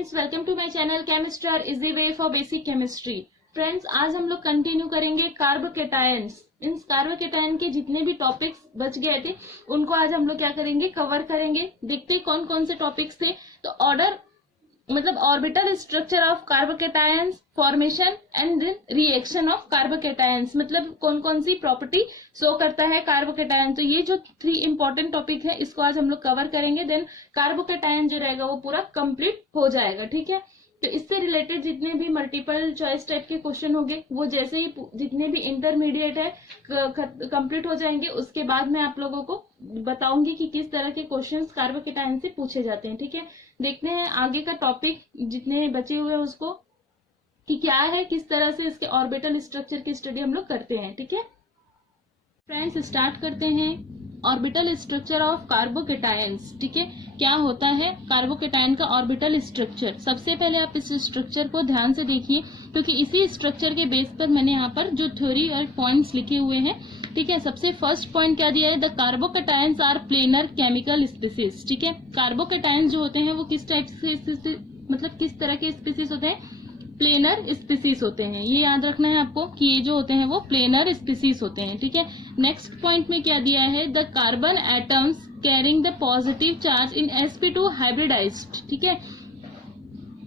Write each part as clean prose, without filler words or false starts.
Friends, welcome to my channel chemistry easy way for basic chemistry. Friends, आज हम लोग continue करेंगे कार्बोकेटायंस। इन carbocation के जितने भी टॉपिक्स बच गए थे उनको आज हम लोग क्या करेंगे, कवर करेंगे। देखते हैं कौन कौन से टॉपिक्स थे। तो ऑर्डर मतलब orbital structure of carbocations, formation and reaction of carbocations, मतलब कौन कौन सी प्रॉपर्टी शो करता है कार्बोकेटायन। तो ये जो 3 इंपॉर्टेंट टॉपिक है इसको आज हम लोग कवर करेंगे। देन कार्बोकेटायन जो रहेगा वो पूरा कंप्लीट हो जाएगा। ठीक है, तो इससे रिलेटेड जितने भी मल्टीपल चॉइस टाइप के क्वेश्चन होंगे वो जैसे ही जितने भी इंटरमीडिएट है कंप्लीट हो जाएंगे उसके बाद मैं आप लोगों को बताऊंगी कि किस तरह के क्वेश्चंस कार्बोकेटायन से पूछे जाते हैं। ठीक है, देखते हैं आगे का टॉपिक जितने बचे हुए हैं उसको कि क्या है, किस तरह से इसके ऑर्बिटल स्ट्रक्चर की स्टडी हम लोग करते हैं। ठीक है फ्रेंड्स, स्टार्ट करते हैं ऑर्बिटल स्ट्रक्चर ऑफ कार्बोकेटायंस। ठीक है, क्या होता है कार्बोकेटायन का ऑर्बिटल स्ट्रक्चर। सबसे पहले आप इस स्ट्रक्चर को ध्यान से देखिए क्योंकि इसी स्ट्रक्चर के बेस पर मैंने यहाँ पर जो थ्योरी और पॉइंट्स लिखे हुए हैं। ठीक है, सबसे फर्स्ट पॉइंट क्या दिया है, the carbocations are planar chemical species. ठीक है, कार्बोकेटायंस जो होते हैं वो किस टाइप से मतलब किस तरह के स्पीसीज होते हैं, प्लेनर स्पीसीज होते हैं। ये याद रखना है आपको कि ये जो होते हैं वो प्लेनर स्पीसीज होते हैं। ठीक है, नेक्स्ट पॉइंट में क्या दिया है, the carbon atoms carrying the positive charge in sp2 hybridized. ठीक है,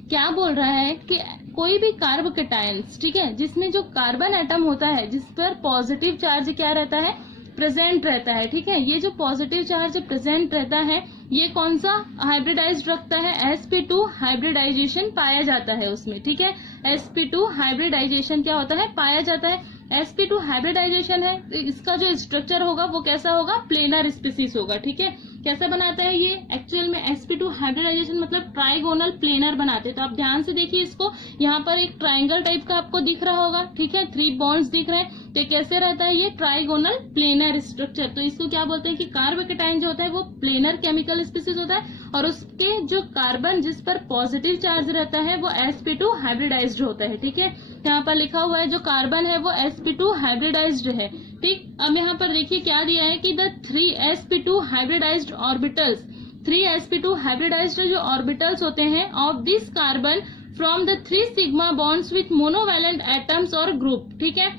क्या बोल रहा है कि कोई भी कार्बोकेटायंस, ठीक है, जिसमें जो कार्बन एटम होता है जिस पर पॉजिटिव चार्ज क्या रहता है, प्रेजेंट रहता है। ठीक है, ये जो पॉजिटिव चार्ज प्रेजेंट रहता है ये कौन सा हाइब्रिडाइज्ड रखता है, sp2 हाइब्रिडाइजेशन पाया जाता है उसमें। ठीक है, sp2 हाइब्रिडाइजेशन क्या होता है, पाया जाता है। sp2 हाइब्रिडाइजेशन है तो इसका जो स्ट्रक्चर होगा वो कैसा होगा, प्लेनर स्पीसीज होगा। ठीक है, कैसा बनाता है ये, एक्चुअल में sp2 हाइब्रिडाइजेशन मतलब ट्राइगोनल प्लेनर बनाते हैं। तो आप ध्यान से देखिए इसको, यहाँ पर एक ट्राइंगल टाइप का आपको दिख रहा होगा। ठीक है, 3 बॉन्ड्स दिख रहे हैं। तो कैसे रहता है ये ट्राइगोनल प्लेनर स्ट्रक्चर। तो इसको क्या बोलते हैं कि कार्बोकेटायन जो होता है वो प्लेनर केमिकल स्पीसीज होता है और उसके जो कार्बन जिस पर पॉजिटिव चार्ज रहता है वो sp2 हाइब्रिडाइज्ड होता है। ठीक है, यहाँ पर लिखा हुआ है जो कार्बन है वो sp2 हाइब्रिडाइज्ड है। ठीक, अब यहाँ पर देखिए क्या दिया है कि the 3 sp2 hybridized orbitals, 3 sp2 hybridized जो ऑर्बिटल्स होते हैं of this carbon from the 3 sigma bonds with monovalent atoms और ग्रुप। ठीक है,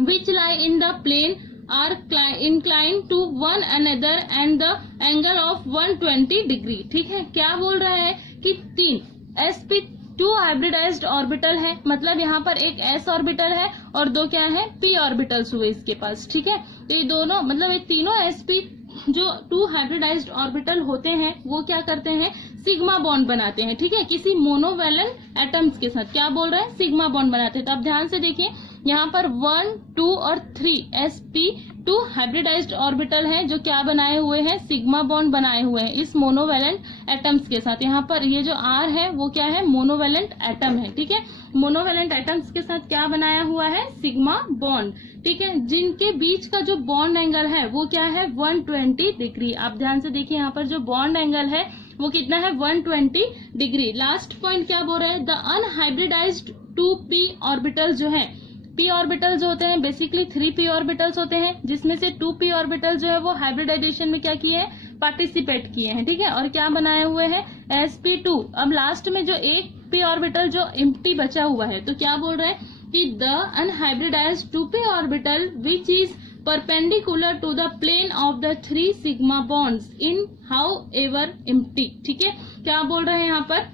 which lie in the plane are inclined to one another and the angle of 120 degree। ठीक है, क्या बोल रहा है कि 3 sp2 हाइब्रिडाइज्ड ऑर्बिटल है, मतलब यहाँ पर एक s ऑर्बिटल है और 2 क्या है, p ऑर्बिटल्स हुए इसके पास। ठीक है, तो ये दोनों मतलब ये तीनों sp जो 2 हाइब्रिडाइज्ड ऑर्बिटल होते हैं वो क्या करते हैं, सिग्मा बॉन्ड बनाते हैं। ठीक है, किसी मोनोवैलेंट एटम्स के साथ क्या बोल रहे हैं, सिग्मा बॉन्ड बनाते हैं। तो आप ध्यान से देखिए यहाँ पर 1, 2 और 3 sp2 हाइब्रिडाइज्ड ऑर्बिटल है जो क्या बनाए हुए हैं, सिग्मा बॉन्ड बनाए हुए हैं इस मोनोवैलेंट एटम्स के साथ। यहाँ पर ये जो R है वो क्या है, मोनोवैलेंट एटम है। ठीक है, मोनोवैलेंट एटम्स के साथ क्या बनाया हुआ है, सिग्मा बॉन्ड। ठीक है, जिनके बीच का जो बॉन्ड एंगल है वो क्या है, 120 डिग्री। आप ध्यान से देखिए यहाँ पर जो बॉन्ड एंगल है वो कितना है, 120 डिग्री। लास्ट पॉइंट क्या बोल रहे हैं, द अनहाइब्रिडाइज्ड 2p ऑर्बिटल जो है, p ऑर्बिटल जो होते हैं बेसिकली 3p ऑर्बिटल्स होते हैं जिसमें से 2p ऑर्बिटल जो है वो हाइब्रिडाइजेशन में क्या किए हैं, पार्टिसिपेट किए हैं। ठीक है, और क्या बनाए हुए हैं, sp2। अब लास्ट में जो एक p ऑर्बिटल जो एम्प्टी बचा हुआ है तो क्या बोल रहे हैं कि the unhybridized 2p orbital which is perpendicular to the plane of the 3 sigma bonds in however empty. ठीक है, क्या बोल रहे हैं यहाँ पर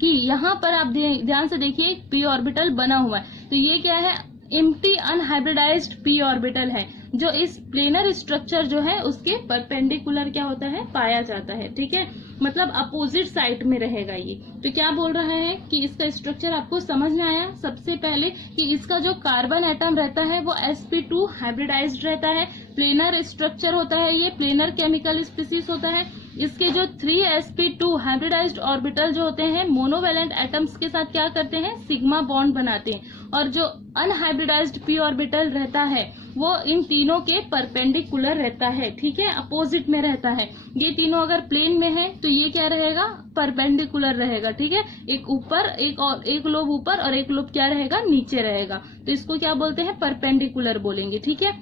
कि यहाँ पर आप ध्यान से देखिए एक p ऑर्बिटल बना हुआ है। तो ये क्या है, एम्प्टी अनहाइब्रिडाइज्ड p ऑर्बिटल है जो इस प्लेनर स्ट्रक्चर जो है उसके परपेंडिकुलर क्या होता है, पाया जाता है। ठीक है, मतलब अपोजिट साइड में रहेगा ये। तो क्या बोल रहा है कि इसका स्ट्रक्चर आपको समझ में आया। सबसे पहले कि इसका जो कार्बन एटम रहता है वो sp2 हाइब्रिडाइज्ड रहता है, प्लेनर स्ट्रक्चर होता है, ये प्लेनर केमिकल स्पीसीज होता है। इसके जो 3 sp2 हाइब्रिडाइज्ड ऑर्बिटल जो होते हैं मोनोवैलेंट एटम्स के साथ क्या करते हैं, सिग्मा बॉन्ड बनाते हैं और जो अनहाइब्रिडाइज्ड p ऑर्बिटल रहता है वो इन तीनों के परपेंडिकुलर रहता है। ठीक है, अपोजिट में रहता है। ये तीनों अगर प्लेन में है तो ये क्या रहेगा, परपेंडिकुलर रहेगा। ठीक है, एक ऊपर एक लोब ऊपर और एक लोब क्या रहेगा, नीचे रहेगा। तो इसको क्या बोलते हैं, परपेंडिकुलर बोलेंगे। ठीक है,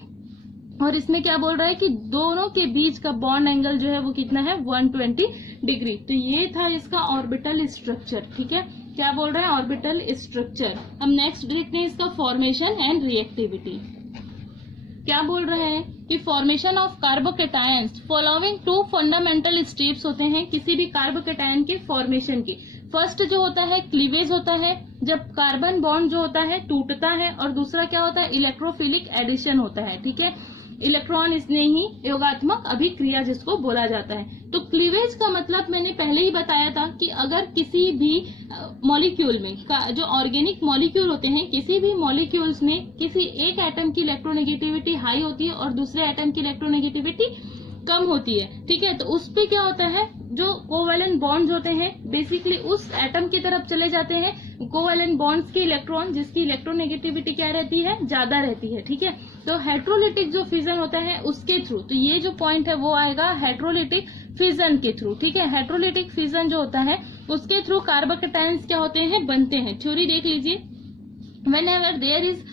और इसमें क्या बोल रहा है कि दोनों के बीच का बॉन्ड एंगल जो है वो कितना है 120 डिग्री। तो ये था इसका ऑर्बिटल स्ट्रक्चर। ठीक है, क्या बोल रहा है ऑर्बिटल स्ट्रक्चर। अब नेक्स्ट देखते हैं इसका फॉर्मेशन एंड रिएक्टिविटी। क्या बोल रहे हैं कि formation of carbocations following 2 fundamental steps होते हैं किसी भी कार्बोकेटायन के फॉर्मेशन की। फर्स्ट जो होता है क्लीवेज होता है, जब कार्बन बॉन्ड जो होता है टूटता है, और दूसरा क्या होता है इलेक्ट्रोफिलिक एडिशन होता है। ठीक है, इलेक्ट्रॉन स्नेही योगात्मक अभिक्रिया जिसको बोला जाता है। तो क्लीवेज का मतलब मैंने पहले ही बताया था कि अगर किसी भी मॉलिक्यूल में जो ऑर्गेनिक मॉलिक्यूल होते हैं, किसी भी मॉलिक्यूल्स में किसी एक एटम की इलेक्ट्रोनेगेटिविटी हाई होती है और दूसरे एटम की इलेक्ट्रोनेगेटिविटी कम होती है। ठीक है, तो उस पे क्या होता है जो कोवेलेंट बॉन्ड्स होते हैं बेसिकली उस एटम की तरफ चले जाते हैं कोवेलेंट बॉन्ड्स के इलेक्ट्रॉन, जिसकी इलेक्ट्रोनेगेटिविटी क्या रहती है ज्यादा रहती है। ठीक है, तो हेट्रोलिटिक जो फिजन होता है उसके थ्रू, तो ये जो पॉइंट है वो आएगा हेट्रोलिटिक फिजन के थ्रू। ठीक है, हेट्रोलिटिक फिजन जो होता है उसके थ्रू कार्बोकेटायंस क्या होते हैं बनते हैं। थ्योरी देख लीजिए, whenever there is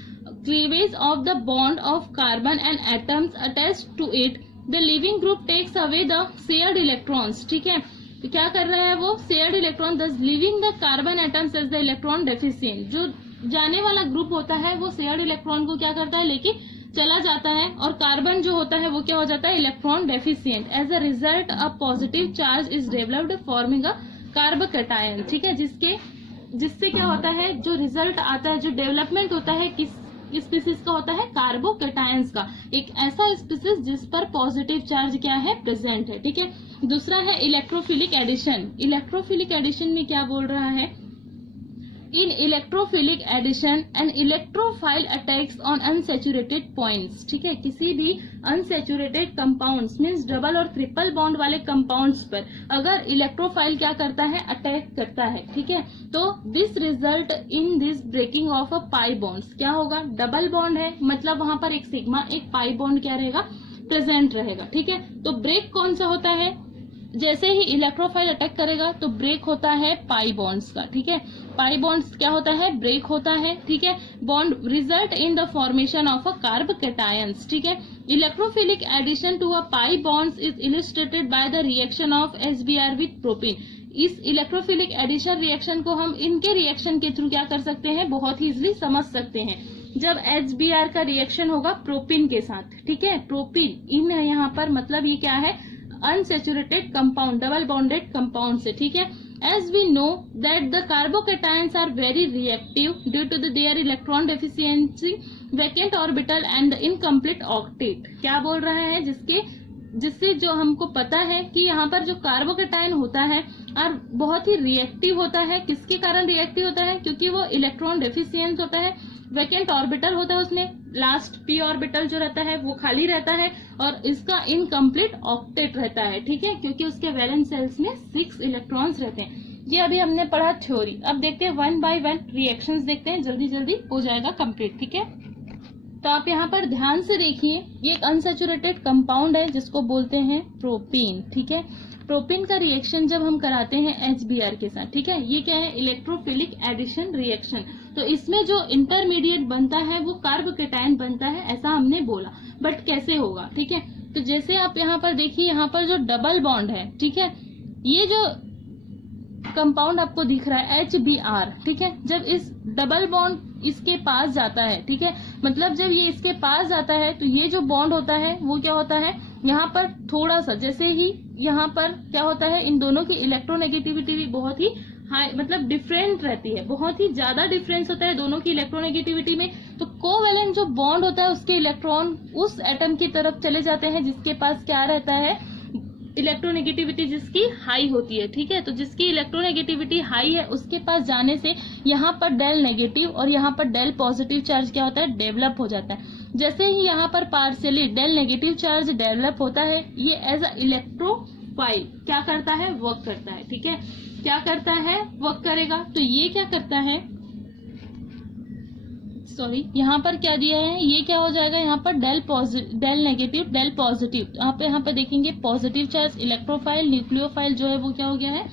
cleavage of the bond of carbon and atoms attached to it, the leaving group takes away the shared electrons. ठीक है, तो क्या कर रहा है वो shared electron, thus leaving the carbon atoms as the electron deficient. जो जाने वाला ग्रुप होता है वो शेयर्ड इलेक्ट्रॉन को क्या करता है लेके चला जाता है, और कार्बन जो होता है वो क्या हो जाता है electron deficient. As a result a positive charge is developed forming a carbocation. ठीक है, जिससे क्या होता है जो रिजल्ट आता है, जो डेवलपमेंट होता है किस स्पीसीज का होता है कार्बोकेटायंस का, एक ऐसा स्पीसीज जिस पर पॉजिटिव चार्ज क्या है प्रेजेंट है। ठीक है, दूसरा है इलेक्ट्रोफिलिक एडिशन। इलेक्ट्रोफिलिक एडिशन में क्या बोल रहा है, in electrophilic addition an electrophile attacks on unsaturated points. ठीक है, किसी भी अनसेचुरेटेड कंपाउंड्स मींस डबल और ट्रिपल बॉन्ड वाले कंपाउंड्स पर अगर इलेक्ट्रोफाइल क्या करता है अटैक करता है। ठीक है, तो this result in this breaking of a pi bonds. क्या होगा, डबल बॉन्ड है मतलब वहां पर एक सिग्मा एक पाई बॉन्ड क्या रहेगा प्रेजेंट रहेगा। ठीक है, तो ब्रेक कौन सा होता है, जैसे ही इलेक्ट्रोफाइल अटैक करेगा तो ब्रेक होता है पाई बॉन्ड्स का। ठीक है, पाई बॉन्ड्स क्या होता है ब्रेक होता है। ठीक है, bond result in the formation of a carbocations. ठीक है, electrophilic addition to a pi bonds is illustrated by the reaction of HBr with propene. इस इलेक्ट्रोफिलिक एडिशन रिएक्शन को हम इनके रिएक्शन के थ्रू क्या कर सकते हैं बहुत ही इजिली समझ सकते हैं। जब एचबीआर का रिएक्शन होगा प्रोपीन के साथ, ठीक है, प्रोपीन इन यहाँ पर मतलब ये क्या है unsaturated compound double bonded compound से। ठीक है, as we know that the carbocations are very reactive due to their electron deficiency vacant orbital and incomplete octet. क्या बोल रहा है जिससे जो हमको पता है कि यहाँ पर जो कार्बोकेटायन होता है और बहुत ही रिएक्टिव होता है। किसके कारण रिएक्टिव होता है, क्योंकि वो इलेक्ट्रॉन डेफिशिएंस होता है, वैकेंट ऑर्बिटल होता है, उसमें लास्ट पी ऑर्बिटल जो रहता है वो खाली रहता है, और इसका इनकम्प्लीट ऑक्टेट रहता है। ठीक है, क्योंकि उसके वैलेंस सेल्स में 6 इलेक्ट्रॉन्स रहते हैं। ये अभी हमने पढ़ा थ्योरी। अब देखते हैं 1 बाय 1 रिएक्शंस देखते हैं, जल्दी जल्दी हो जाएगा कंप्लीट। ठीक है, तो आप यहाँ पर ध्यान से देखिए, ये एक अनसेचुरेटेड कंपाउंड है जिसको बोलते हैं प्रोपीन। ठीक है, प्रोपीन का रिएक्शन जब हम कराते हैं एचबीआर के साथ, ठीक है, ये क्या है इलेक्ट्रोफिलिक एडिशन रिएक्शन। तो इसमें जो इंटरमीडिएट बनता है वो कार्बोकेटायन बनता है, ऐसा हमने बोला। बट कैसे होगा, ठीक है, तो जैसे आप यहाँ पर देखिए, यहाँ पर जो डबल बॉन्ड है, ठीक है, ये जो कंपाउंड आपको दिख रहा है HBr, ठीक है, जब इस डबल बॉन्ड इसके पास जाता है, ठीक है, मतलब जब ये इसके पास जाता है तो ये जो बॉन्ड होता है वो क्या होता है यहाँ पर थोड़ा सा, जैसे ही यहाँ पर क्या होता है इन दोनों की इलेक्ट्रोनेगेटिविटी भी बहुत ही हाई मतलब डिफरेंट रहती है, बहुत ही ज्यादा डिफरेंस होता है दोनों की इलेक्ट्रोनेगेटिविटी में। तो कोवेलेंट जो बॉन्ड होता है उसके इलेक्ट्रॉन उस एटम की तरफ चले जाते हैं जिसके पास क्या रहता है इलेक्ट्रोनेगेटिविटी जिसकी हाई होती है। ठीक है, तो जिसकी इलेक्ट्रोनेगेटिविटी हाई है उसके पास जाने से यहाँ पर डेल नेगेटिव और यहाँ पर डेल पॉजिटिव चार्ज क्या होता है डेवलप हो जाता है। जैसे ही यहाँ पर partially del negative charge develop होता है, ये एज अ इलेक्ट्रोफाइल क्या करता है वर्क करता है। ठीक है, क्या करता है वर्क करेगा, तो ये क्या करता है, सॉरी यहाँ पर क्या दिया है, ये क्या हो जाएगा यहाँ पर डेल नेगेटिव डेल पॉजिटिव। आप यहाँ पे देखेंगे पॉजिटिव चार्ज इलेक्ट्रोफाइल, न्यूक्लियोफाइल जो है वो क्या हो गया है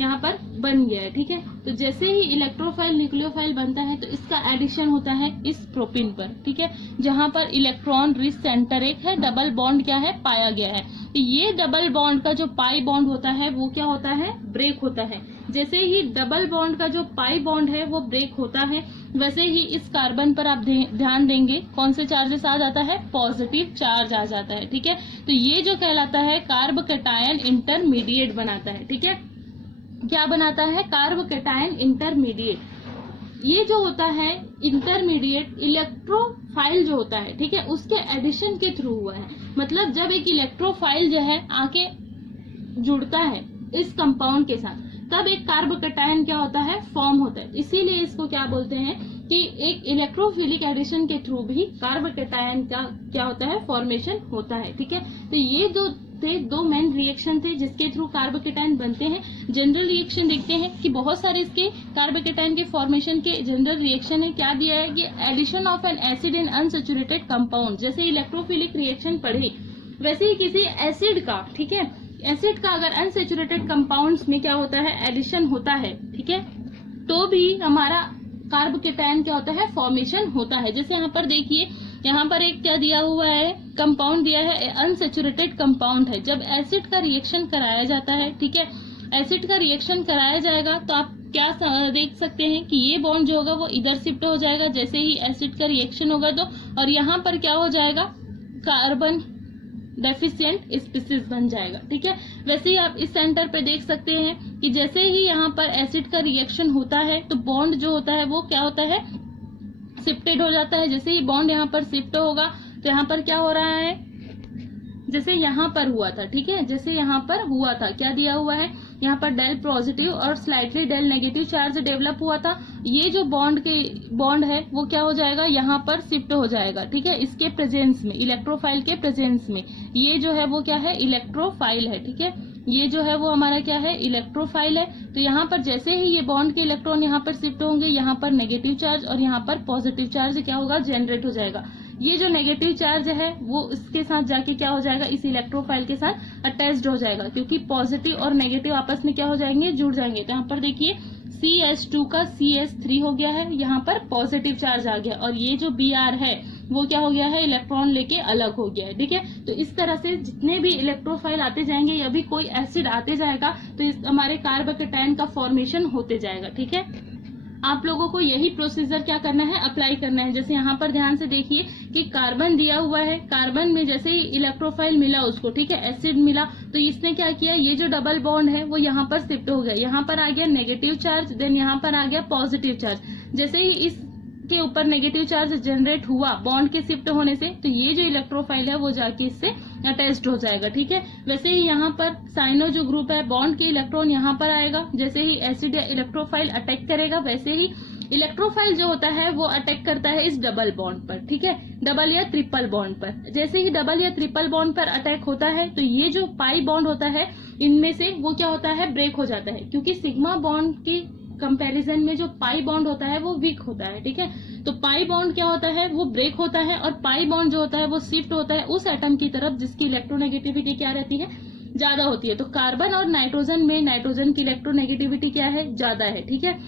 यहाँ पर बन गया है। ठीक है, तो जैसे ही इलेक्ट्रोफाइल न्यूक्लियोफाइल बनता है तो इसका एडिशन होता है इस प्रोपीन पर। ठीक है, जहां पर इलेक्ट्रॉन रिच सेंटर एक है, डबल बॉन्ड क्या है पाया गया है। तो ये डबल बॉन्ड का जो पाई बॉन्ड होता है वो क्या होता है, ब्रेक होता है। जैसे ही डबल बॉन्ड का जो पाई बॉन्ड है वो ब्रेक होता है, वैसे ही इस कार्बन पर आप ध्यान देंगे कौन से चार्जेस आ जाता है, पॉजिटिव चार्ज आ जाता है। ठीक है, तो ये जो कहलाता है कार्ब कैटायन इंटरमीडिएट बनाता है। ठीक है, क्या बनाता है, कार्ब कैटायन इंटरमीडिएट। ये जो होता है इंटरमीडिएट इलेक्ट्रोफाइल जो होता है, ठीक है, उसके एडिशन के थ्रू हुआ है। मतलब जब एक इलेक्ट्रोफाइल जो है आके जुड़ता है इस कंपाउंड के साथ, तब एक कार्ब कैटायन क्या होता है, फॉर्म होता है। इसीलिए इसको क्या बोलते हैं कि एक इलेक्ट्रोफिलिक एडिशन के थ्रू भी कार्ब कैटायन का क्या होता है, फॉर्मेशन होता है। ठीक है, तो ये दो मेन रिएक्शन थे जिसके थ्रू कार्ब कैटायन बनते हैं। जनरल रिएक्शन देखते हैं कि बहुत सारे इसके कार्ब कैटायन के फॉर्मेशन के जनरल रिएक्शन है। क्या दिया है कि addition of an acid in unsaturated compound, जैसे इलेक्ट्रोफिलिक रिएक्शन पढ़ी वैसे ही किसी एसिड का, ठीक है, एसिड का अगर अनसैचुरेटेड कंपाउंड्स में क्या होता है, एडिशन होता है, ठीक है, तो भी हमारा कार्ब कैटायन क्या होता है, फॉर्मेशन होता है। जैसे यहाँ पर देखिए, यहाँ पर एक क्या दिया हुआ है, कंपाउंड दिया है, अनसैचुरेटेड कंपाउंड है। जब एसिड का रिएक्शन कराया जाता है, ठीक है, एसिड का रिएक्शन कराया जाएगा तो आप क्या देख सकते हैं कि ये बॉन्ड जो होगा वो इधर शिफ्ट हो जाएगा जैसे ही एसिड का रिएक्शन होगा तो, और यहाँ पर क्या हो जाएगा, कार्बन डेफिशिएंट स्पीसीज बन जाएगा। ठीक है, वैसे ही आप इस सेंटर पे देख सकते हैं कि जैसे ही यहाँ पर एसिड का रिएक्शन होता है तो बॉन्ड जो होता है वो क्या होता है, शिफ्टेड हो जाता है। जैसे ही बॉन्ड यहाँ पर शिफ्ट होगा तो यहाँ पर क्या हो रहा है, जैसे यहाँ पर हुआ था, ठीक है, जैसे यहाँ पर हुआ था, क्या दिया हुआ है, यहाँ पर डेल पॉजिटिव और slightly del negative charge develop हुआ था। ये जो बॉन्ड है वो क्या हो जाएगा, यहाँ पर शिफ्ट हो जाएगा। ठीक है, इसके प्रेजेंस में, इलेक्ट्रोफाइल के प्रेजेंस में, ये जो है वो क्या है, इलेक्ट्रोफाइल है। ठीक है, ये जो है वो हमारा क्या है, इलेक्ट्रोफाइल है। तो यहाँ पर जैसे ही ये बॉन्ड के इलेक्ट्रॉन यहाँ पर शिफ्ट होंगे, यहाँ पर नेगेटिव चार्ज और यहाँ पर पॉजिटिव चार्ज क्या होगा, जनरेट हो जाएगा। ये जो नेगेटिव चार्ज है वो इसके साथ जाके क्या हो जाएगा, इस इलेक्ट्रोफाइल के साथ अटैच्ड हो जाएगा, क्योंकि पॉजिटिव और नेगेटिव आपस में क्या हो जाएंगे, जुड़ जाएंगे। तो यहाँ पर देखिए CH2 का CH3 हो गया है, यहाँ पर पॉजिटिव चार्ज आ गया, और ये जो Br है वो क्या हो गया है, इलेक्ट्रॉन लेके अलग हो गया है। ठीक है, तो इस तरह से जितने भी इलेक्ट्रोफाइल आते जाएंगे या भी कोई एसिड आते जाएगा तो इस हमारे कार्ब कैटायन का फॉर्मेशन होते जाएगा। ठीक है, आप लोगों को यही प्रोसीजर क्या करना है, अप्लाई करना है। जैसे यहाँ पर ध्यान से देखिए कि कार्बन दिया हुआ है, कार्बन में जैसे ही इलेक्ट्रोफाइल मिला उसको, ठीक है, एसिड मिला, तो इसने क्या किया, ये जो डबल बॉन्ड है वो यहाँ पर शिफ्ट हो गया, यहाँ पर आ गया नेगेटिव चार्ज, देन यहाँ पर आ गया पॉजिटिव चार्ज। जैसे ही इसके ऊपर नेगेटिव चार्ज जनरेट हुआ बॉन्ड के शिफ्ट होने से, तो ये जो इलेक्ट्रोफाइल है वो जाके इससे अटैच्ड हो जाएगा। ठीक है, वैसे ही यहाँ पर साइनो जो ग्रुप है, बॉन्ड के इलेक्ट्रॉन यहाँ पर आएगा, जैसे ही एसिड या इलेक्ट्रोफाइल अटैक करेगा वैसे ही इलेक्ट्रोफाइल जो होता है वो अटैक करता है इस डबल बॉन्ड पर। ठीक है, डबल या ट्रिपल बॉन्ड पर। जैसे ही डबल या ट्रिपल बॉन्ड पर अटैक होता है तो ये जो पाई बॉन्ड होता है इनमें से वो क्या होता है, ब्रेक हो जाता है, क्योंकि सिग्मा बॉन्ड की कंपैरिजन में जो पाई बॉन्ड होता है वो वीक होता है। ठीक है, तो पाई बॉन्ड क्या होता है, वो ब्रेक होता है, और पाई बॉन्ड जो होता है वो शिफ्ट होता है उस एटम की तरफ जिसकी इलेक्ट्रोनेगेटिविटी क्या रहती है, ज्यादा होती है। तो कार्बन और नाइट्रोजन में नाइट्रोजन की इलेक्ट्रोनेगेटिविटी क्या है, ज्यादा है। ठीक है,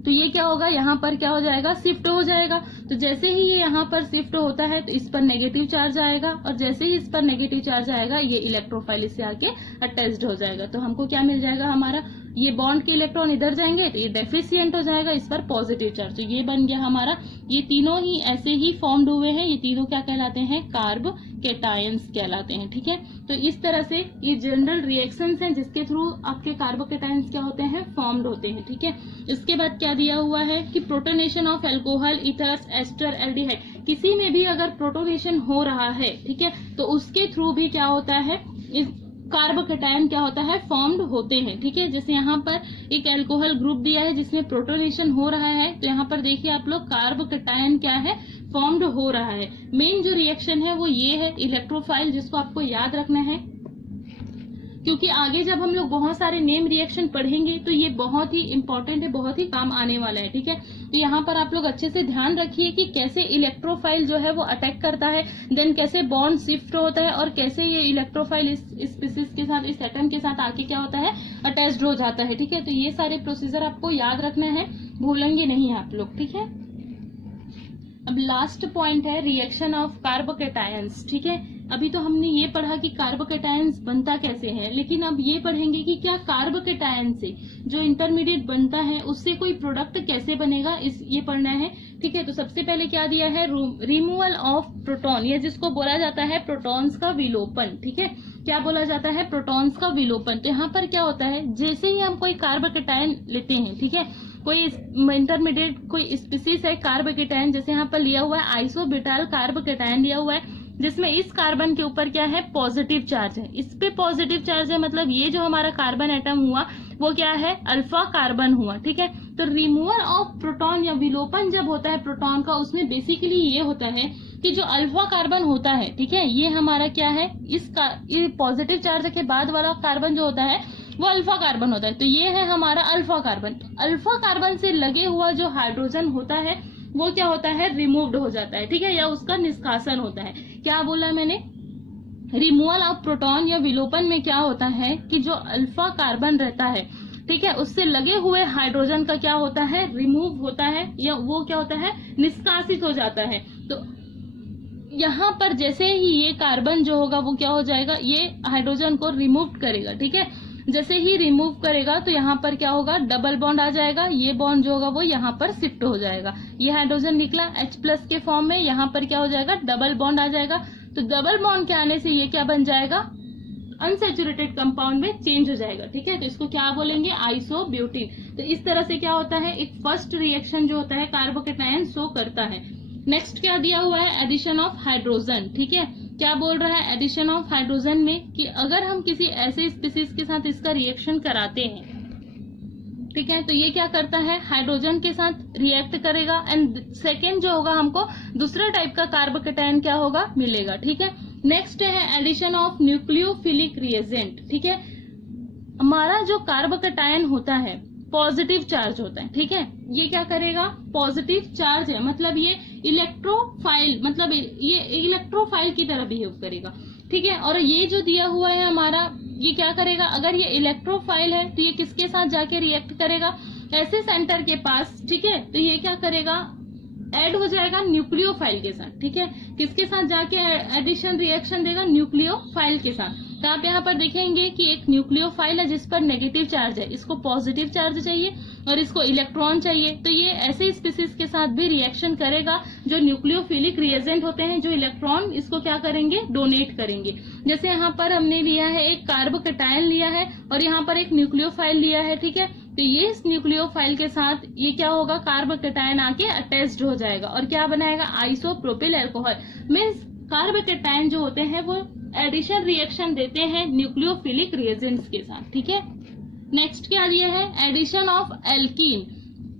तो ये क्या होगा, यहाँ पर क्या हो जाएगा, शिफ्ट हो जाएगा। तो जैसे ही ये यहाँ पर शिफ्ट होता है तो इस पर नेगेटिव चार्ज आएगा, और जैसे ही इस पर नेगेटिव चार्ज आएगा ये इलेक्ट्रोफाइल इससे आके अटैच्ड हो जाएगा। तो हमको क्या मिल जाएगा, हमारा ये बॉन्ड के इलेक्ट्रॉन इधर जाएंगे तो ये डेफिशिएंट हो जाएगा, इस पर पॉजिटिव चार्ज। तो ये बन गया हमारा, ये तीनों ही ऐसे ही फॉर्म्ड हुए हैं, ये तीनों क्या कहलाते हैं, कार्ब कैटायंस कहलाते हैं। ठीक है, तो इस तरह से ये जनरल रिएक्शंस हैं जिसके थ्रू आपके कार्ब कैटायंस क्या होते हैं, फॉर्म्ड होते हैं। ठीक है, इसके बाद क्या दिया हुआ है कि protonation of alcohol, ethers, ester, aldehyde, किसी में भी अगर प्रोटोनेशन हो रहा है, ठीक है, तो उसके थ्रू भी क्या होता है, इस कार्ब कैटायन क्या होता है, फॉर्म्ड होते हैं। ठीक है, जैसे यहाँ पर एक अल्कोहल ग्रुप दिया है जिसमें प्रोटोनेशन हो रहा है, तो यहाँ पर देखिए आप लोग कार्ब कैटायन क्या है, फॉर्म्ड हो रहा है। मेन जो रिएक्शन है वो ये है, इलेक्ट्रोफाइल, जिसको आपको याद रखना है। क्योंकि आगे जब हम लोग बहुत सारे नेम रिएक्शन पढ़ेंगे तो ये बहुत ही इंपॉर्टेंट है, बहुत ही काम आने वाला है। ठीक है, तो यहाँ पर आप लोग अच्छे से ध्यान रखिए कि कैसे इलेक्ट्रोफाइल जो है वो अटैक करता है, देन कैसे बॉन्ड शिफ्ट होता है और कैसे ये इलेक्ट्रोफाइल इस स्पीसीज के साथ, इस एटम के साथ आके क्या होता है, अटैच्ड हो जाता है। ठीक है, तो ये सारे प्रोसीजर आपको याद रखना है, भूलेंगे नहीं आप लोग। ठीक है, अब लास्ट पॉइंट है रिएक्शन ऑफ कार्बोकेटायंस। ठीक है, अभी तो हमने ये पढ़ा कि कार्बोकेटायंस बनता कैसे है, लेकिन अब ये पढ़ेंगे कि क्या कार्बोकेटायन से जो इंटरमीडिएट बनता है उससे कोई प्रोडक्ट कैसे बनेगा, ये पढ़ना है। ठीक है, तो सबसे पहले क्या दिया है, रिमूवल ऑफ प्रोटॉन, या जिसको बोला जाता है प्रोटॉन्स का विलोपन। ठीक है, क्या बोला जाता है, प्रोटॉन्स का विलोपन। तो यहाँ पर क्या होता है, जैसे ही हम कोई कार्बोकेटायन लेते हैं, ठीक है, कोई इंटरमीडिएट कोई स्पीसीज है कार्बोकेटायन, जैसे यहाँ पर लिया हुआ है आइसोब्यूटाइल कार्बोकेटायन लिया हुआ है, जिसमें इस कार्बन के ऊपर क्या है, पॉजिटिव चार्ज है, इस पे पॉजिटिव चार्ज है, मतलब ये जो हमारा कार्बन एटम हुआ वो क्या है, अल्फा कार्बन हुआ। ठीक है, तो रिमूवल ऑफ प्रोटॉन या विलोपन जब होता है प्रोटॉन का, उसमें बेसिकली ये होता है कि जो अल्फा कार्बन होता है, ठीक है, ये हमारा क्या है, ये पॉजिटिव चार्ज के बाद वाला कार्बन जो होता है वो अल्फा कार्बन होता है। तो ये है हमारा अल्फा कार्बन। अल्फा कार्बन से लगे हुआ जो हाइड्रोजन होता है वो क्या होता है, रिमूव्ड हो जाता है। ठीक है, या उसका निष्कासन होता है। क्या बोला मैंने, रिमूवल ऑफ प्रोटॉन या विलोपन में क्या होता है कि जो अल्फा कार्बन रहता है, ठीक है, उससे लगे हुए हाइड्रोजन का क्या होता है, रिमूव होता है, या वो क्या होता है, निष्कासित हो जाता है। तो यहाँ पर जैसे ही ये कार्बन जो होगा वो क्या हो जाएगा, ये हाइड्रोजन को रिमूव करेगा। ठीक है, जैसे ही रिमूव करेगा तो यहाँ पर क्या होगा, डबल बॉन्ड आ जाएगा, ये बॉन्ड जो होगा वो यहाँ पर शिफ्ट हो जाएगा। ये हाइड्रोजन निकला H+ के फॉर्म में, यहाँ पर क्या हो जाएगा, डबल बॉन्ड आ जाएगा। तो डबल बॉन्ड के आने से ये क्या बन जाएगा, अनसैचुरेटेड कंपाउंड में चेंज हो जाएगा। ठीक है, तो इसको क्या बोलेंगे, आइसोब्यूटीन। तो इस तरह से क्या होता है, एक फर्स्ट रिएक्शन जो होता है कार्बोकेटायन शो करता है। नेक्स्ट क्या दिया हुआ है, एडिशन ऑफ हाइड्रोजन। ठीक है, क्या बोल रहा है, एडिशन ऑफ हाइड्रोजन में कि अगर हम किसी ऐसे स्पीसीज के साथ इसका रिएक्शन कराते हैं, ठीक है, तो ये क्या करता है, हाइड्रोजन के साथ रिएक्ट करेगा एंड सेकेंड जो होगा हमको दूसरा टाइप का कार्बोकेटायन क्या होगा, मिलेगा। ठीक है, नेक्स्ट है एडिशन ऑफ न्यूक्लियोफिलिक रिएजेंट। ठीक है, हमारा जो कार्बोकेटायन होता है पॉजिटिव चार्ज होता है। ठीक है, ये क्या करेगा, पॉजिटिव चार्ज है, मतलब ये इलेक्ट्रोफाइल, मतलब ये इलेक्ट्रोफाइल की तरह बिहेव करेगा। ठीक है, और ये जो दिया हुआ है हमारा, ये क्या करेगा, अगर ये इलेक्ट्रोफाइल है तो ये किसके साथ जाके रिएक्ट करेगा, ऐसे सेंटर के पास। ठीक है, तो ये क्या करेगा, ऐड हो जाएगा न्यूक्लियोफाइल के साथ। ठीक है, किसके साथ जाके एडिशन रिएक्शन देगा, न्यूक्लियोफाइल के साथ। तो आप यहाँ पर देखेंगे कि एक न्यूक्लियोफाइल है जिस पर नेगेटिव चार्ज है, इसको पॉजिटिव चार्ज चाहिए और इसको इलेक्ट्रॉन चाहिए। तो ये ऐसे स्पीसीज के साथ भी रिएक्शन करेगा जो न्यूक्लियोफिलिक रिएजेंट होते हैं, जो इलेक्ट्रॉन इसको क्या करेंगे, डोनेट करेंगे। जैसे यहाँ पर हमने लिया है एक कार्बोकेटायन लिया है और यहाँ पर एक न्यूक्लियोफाइल लिया है। ठीक है, तो ये इस न्यूक्लियोफाइल के साथ ये क्या होगा, कार्बोकेटायन आके अटैच्ड हो जाएगा और क्या बनाएगा, आइसोप्रोपिल अल्कोहल। मीन्स कार्बोकेटायन जो होते हैं वो एडिशन रिएक्शन देते हैं न्यूक्लियोफिलिक रिएजेंट्स के साथ। ठीक है, नेक्स्ट क्या दिया है, एडिशन ऑफ एल्कीन।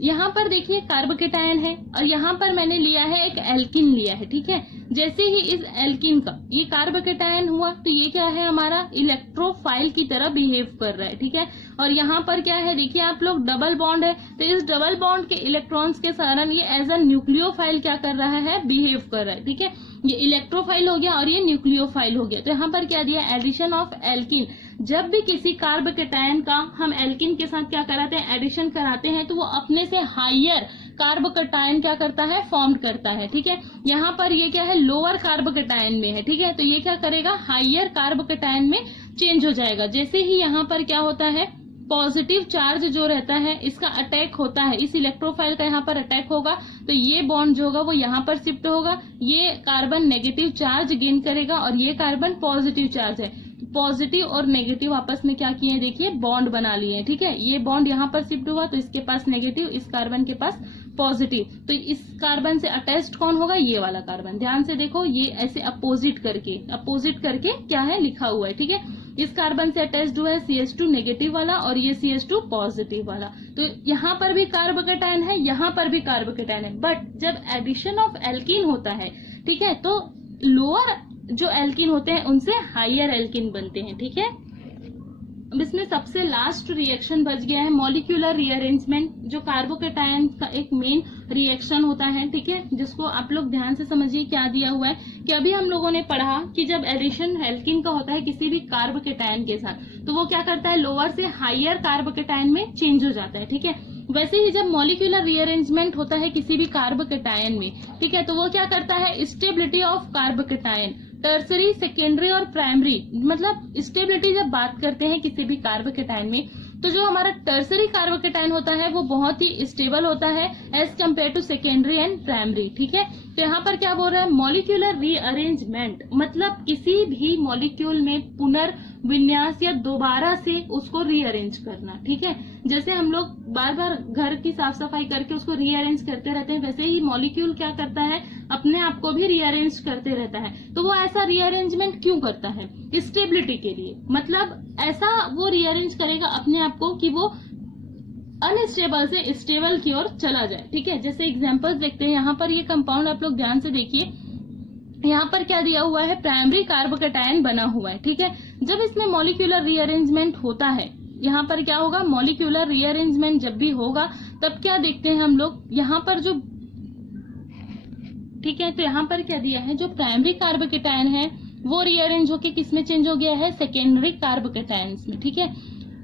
यहाँ पर देखिए कार्बोकेटायन है और यहाँ पर मैंने लिया है एक एल्कीन लिया है। ठीक है, जैसे ही इस एल्कीन का ये कार्बोकेटायन हुआ तो ये क्या है, हमारा इलेक्ट्रोफाइल की तरह बिहेव कर रहा है। ठीक है, और यहाँ पर क्या है, देखिए आप लोग, डबल बॉन्ड है, तो इस डबल बॉन्ड के इलेक्ट्रॉन्स के कारण ये एज अ न्यूक्लियोफाइल क्या कर रहा है, बिहेव कर रहा है। ठीक है, ये इलेक्ट्रोफाइल हो गया और ये न्यूक्लियोफाइल हो गया। तो यहाँ पर क्या दिया, एडिशन ऑफ एल्कीन। जब भी किसी कार्बोकेटायन का हम एल्कीन के साथ क्या कराते हैं, एडिशन कराते हैं, तो वो अपने से हायर कार्बोकेटायन क्या करता है, फॉर्म करता है। ठीक है, यहाँ पर ये क्या है, लोअर कार्बोकेटायन में है। ठीक है, तो ये क्या करेगा, हायर कार्बोकेटायन में चेंज हो जाएगा। जैसे ही यहाँ पर क्या होता है, पॉजिटिव चार्ज जो रहता है इसका अटैक होता है, इस इलेक्ट्रोफाइल का यहाँ पर अटैक होगा, तो ये बॉन्ड जो होगा वो यहाँ पर शिफ्ट होगा, ये कार्बन नेगेटिव चार्ज गेन करेगा और ये कार्बन पॉजिटिव चार्ज है। पॉजिटिव और नेगेटिव आपस में क्या किए हैं, देखिए बॉन्ड बना लिए हैं। ठीक है, ये बॉन्ड यहाँ पर शिफ्ट हुआ तो इसके पास नेगेटिव, इस कार्बन के पास पॉजिटिव। तो इस कार्बन से अटैच्ड कौन होगा, ये वाला कार्बन। ध्यान से देखो, ये ऐसे अपोजिट करके क्या है, लिखा हुआ है। ठीक है, इस कार्बन से अटैच्ड हुआ है CH2 नेगेटिव वाला और ये CH2 पॉजिटिव वाला। तो यहाँ पर भी कार्बोकेटायन है, यहाँ पर भी कार्बोकेटायन है, बट जब एडिशन ऑफ एल्कीन होता है, ठीक है, तो लोअर जो एल्कीन होते हैं उनसे हायर एल्कीन बनते हैं। ठीक है, अब इसमें सबसे लास्ट रिएक्शन बच गया है मॉलिक्यूलर रीअरेंजमेंट, जो कार्बोकेटायन का एक मेन रिएक्शन होता है, ठीक है, जिसको आप लोग ध्यान से समझिए क्या दिया हुआ है कि अभी हम लोगों ने पढ़ा कि जब एडिशन एल्कीन का होता है किसी भी कार्बोकेटायन के साथ, तो वो क्या करता है, लोअर से हायर कार्बोकेटायन में चेंज हो जाता है, ठीक है। वैसे ही जब मॉलिक्यूलर रीअरेंजमेंट होता है किसी भी कार्बोकेटायन में, ठीक है, तो वो क्या करता है, stability of carbocation, tertiary, secondary और प्राइमरी, मतलब स्टेबिलिटी जब बात करते हैं किसी भी कार्बोकेटायन में, तो जो हमारा टर्सरी कार्बोकेटायन होता है वो बहुत ही स्टेबल होता है as compare to secondary and primary, ठीक है। तो यहाँ पर क्या बोल रहा है, मॉलिक्यूलर रीअरेंजमेंट, मतलब किसी भी मॉलिक्यूल में पुनर्विन्यास या दोबारा से उसको रीअरेंज करना, ठीक है। जैसे हम लोग बार बार घर की साफ सफाई करके उसको रीअरेंज करते रहते हैं, वैसे ही मॉलिक्यूल क्या करता है, अपने आप को भी रीअरेंज करते रहता है। तो वो ऐसा रीअरेंजमेंट क्यों करता है, स्टेबिलिटी के लिए, मतलब ऐसा वो रीअरेंज करेगा अपने आप को कि वो अनस्टेबल से स्टेबल की ओर चला जाए, ठीक है। जैसे एग्जांपल्स देखते हैं, यहाँ पर ये कंपाउंड आप लोग ध्यान से देखिए, यहाँ पर क्या दिया हुआ है, प्राइमरी कार्बोकेटायन बना हुआ है, ठीक है। जब इसमें मॉलिक्यूलर रीअरेंजमेंट होता है, यहाँ पर क्या होगा, मॉलिक्यूलर रीअरेंजमेंट जब भी होगा तब क्या देखते हैं हम लोग, यहाँ पर जो, ठीक है, तो यहाँ पर क्या दिया है, जो प्राइमरी कार्बोकेटायन है वो रीअरेंज होके किसमें चेंज हो गया है, सेकेंडरी कार्बोकेटायंस में, ठीक है।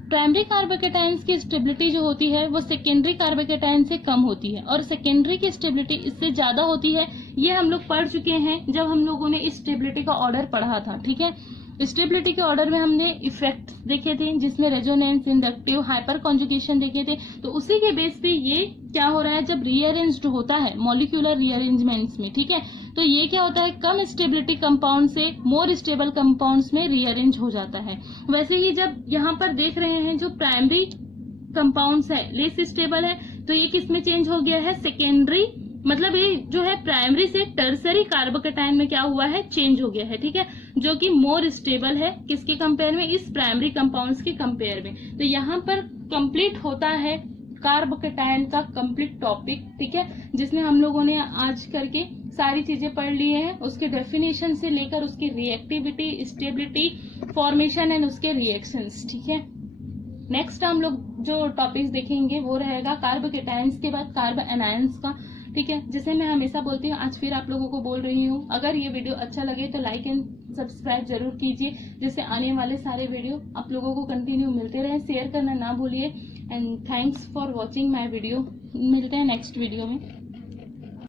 प्राइमरी कार्बोकेटायंस की स्टेबिलिटी जो होती है वो सेकेंडरी कार्बोकेटायन से कम होती है और सेकेंडरी की स्टेबिलिटी इससे ज्यादा होती है। ये हम लोग पढ़ चुके हैं जब हम लोगों ने स्टेबिलिटी का ऑर्डर पढ़ा था, ठीक है। स्टेबिलिटी के ऑर्डर में हमने इफेक्ट देखे थे जिसमें रेजोनेंस, इंडक्टिव, हाइपर कॉन्जुगेशन देखे थे। तो उसी के बेस पे ये क्या हो रहा है, जब रीअरेंज्ड होता है मॉलिक्यूलर रीअरेंजमेंट्स में, ठीक है, तो ये क्या होता है, कम स्टेबिलिटी कंपाउंड से मोर स्टेबल कंपाउंड्स में रीअरेंज हो जाता है। वैसे ही जब यहाँ पर देख रहे हैं जो प्राइमरी कंपाउंड्स है लेस स्टेबल है, तो ये किस में चेंज हो गया है, सेकेंडरी, मतलब ये जो है प्राइमरी से टर्सरी कार्बोकेटायन में क्या हुआ है, चेंज हो गया है, ठीक है, जो कि मोर स्टेबल है किसके कंपेयर में, इस प्राइमरी कंपाउंड्स के कंपेयर में। तो यहाँ पर कंप्लीट होता है कार्बोकेटायन का कंप्लीट टॉपिक, ठीक है, जिसमें हम लोगों ने आज करके सारी चीजें पढ़ ली हैं, उसके डेफिनेशन से लेकर उसकी रिएक्टिविटी, स्टेबिलिटी, फॉर्मेशन एंड उसके रिएक्शंस, ठीक है। नेक्स्ट हम लोग जो टॉपिक्स देखेंगे वो रहेगा कार्बोकेटायंस के बाद कार्बो एनायंस का, ठीक है। जैसे मैं हमेशा बोलती हूँ, आज फिर आप लोगों को बोल रही हूँ, अगर ये वीडियो अच्छा लगे तो लाइक एंड सब्सक्राइब जरूर कीजिए, जिससे आने वाले सारे वीडियो आप लोगों को कंटिन्यू मिलते रहे। शेयर करना ना भूलिए and thanks for watching my video. मिलते हैं नेक्स्ट वीडियो में।